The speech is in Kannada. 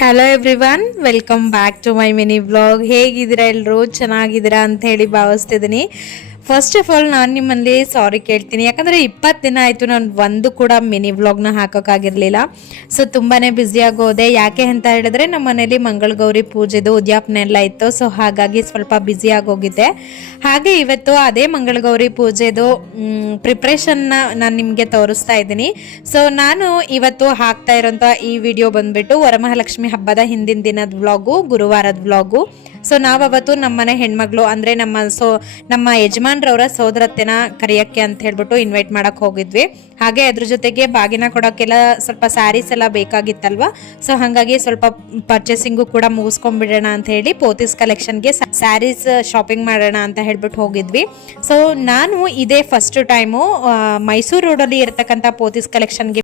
Hello everyone, welcome back to my mini vlog. ಹೇಗಿದ್ದೀರಾ ಎಲ್ಲರೂ? ಚೆನ್ನಾಗಿದ್ದೀರಾ ಅಂತ ಹೇಳಿ ಭಾವಿಸ್ತಿದ್ದೀನಿ. ಫಸ್ಟ್ ಆಫ್ ಆಲ್ ನಾನು ನಿಮ್ಮಲ್ಲಿ ಸಾರಿ ಕೇಳ್ತೀನಿ, ಯಾಕಂದರೆ 20 ದಿನ ಆಯಿತು ನಾನು ಒಂದು ಕೂಡ ಮಿನಿ ವ್ಲಾಗ್ನ ಹಾಕೋಕ್ಕಾಗಿರಲಿಲ್ಲ. ಸೊ ತುಂಬಾ ಬ್ಯುಸಿಯಾಗಿ ಹೋದೆ. ಯಾಕೆ ಅಂತ ಹೇಳಿದ್ರೆ ನಮ್ಮ ಮನೇಲಿ ಮಂಗಳಗೌರಿ ಪೂಜೆದು ಉದ್ಯಾಪನೆ ಎಲ್ಲ ಇತ್ತು. ಸೊ ಹಾಗಾಗಿ ಸ್ವಲ್ಪ ಬ್ಯುಸಿಯಾಗಿ ಹೋಗಿದ್ದೆ. ಹಾಗೆ ಇವತ್ತು ಅದೇ ಮಂಗಳಗೌರಿ ಪೂಜೆದು ಪ್ರಿಪ್ರೇಷನ್ನ ನಾನು ನಿಮಗೆ ತೋರಿಸ್ತಾ ಇದ್ದೀನಿ. ಸೊ ನಾನು ಇವತ್ತು ಹಾಕ್ತಾ ಇರೋಂಥ ಈ ವಿಡಿಯೋ ಬಂದ್ಬಿಟ್ಟು ವರಮಹಾಲಕ್ಷ್ಮಿ ಹಬ್ಬದ ಹಿಂದಿನ ದಿನದ ವ್ಲಾಗು, ಗುರುವಾರದ ವ್ಲಾಗು. ಸೊ ನಾವವತ್ತು ನಮ್ಮನೆ ಹೆಣ್ಮಗಳು ಅಂದರೆ ನಮ್ಮ ಯಜಮಾನ್ರವರ ಸೋದರತ್ತೆನ ಕರೆಯೋಕ್ಕೆ ಅಂತ ಹೇಳ್ಬಿಟ್ಟು ಇನ್ವೈಟ್ ಮಾಡಕ್ಕೆ ಹೋಗಿದ್ವಿ. ಹಾಗೆ ಅದ್ರ ಜೊತೆಗೆ ಬಾಗಿನ ಕೊಡೋಕ್ಕೆಲ್ಲ ಸ್ವಲ್ಪ ಸ್ಯಾರೀಸ್ ಎಲ್ಲ ಬೇಕಾಗಿತ್ತಲ್ವಾ. ಸೊ ಹಾಗಾಗಿ ಸ್ವಲ್ಪ ಪರ್ಚೇಸಿಂಗು ಕೂಡ ಮುಗಿಸ್ಕೊಂಡ್ಬಿಡೋಣ ಅಂತ ಹೇಳಿ ಪೋತಿಸ್ ಕಲೆಕ್ಷನ್ಗೆ ಸ್ಯಾರೀಸ್ ಶಾಪಿಂಗ್ ಮಾಡೋಣ ಅಂತ ಹೇಳ್ಬಿಟ್ಟು ಹೋಗಿದ್ವಿ. ಸೊ ನಾನು ಇದೇ ಫಸ್ಟ್ ಟೈಮು ಮೈಸೂರು ರೋಡಲ್ಲಿ ಇರತಕ್ಕಂಥ ಪೋತಿಸ್ ಕಲೆಕ್ಷನ್ಗೆ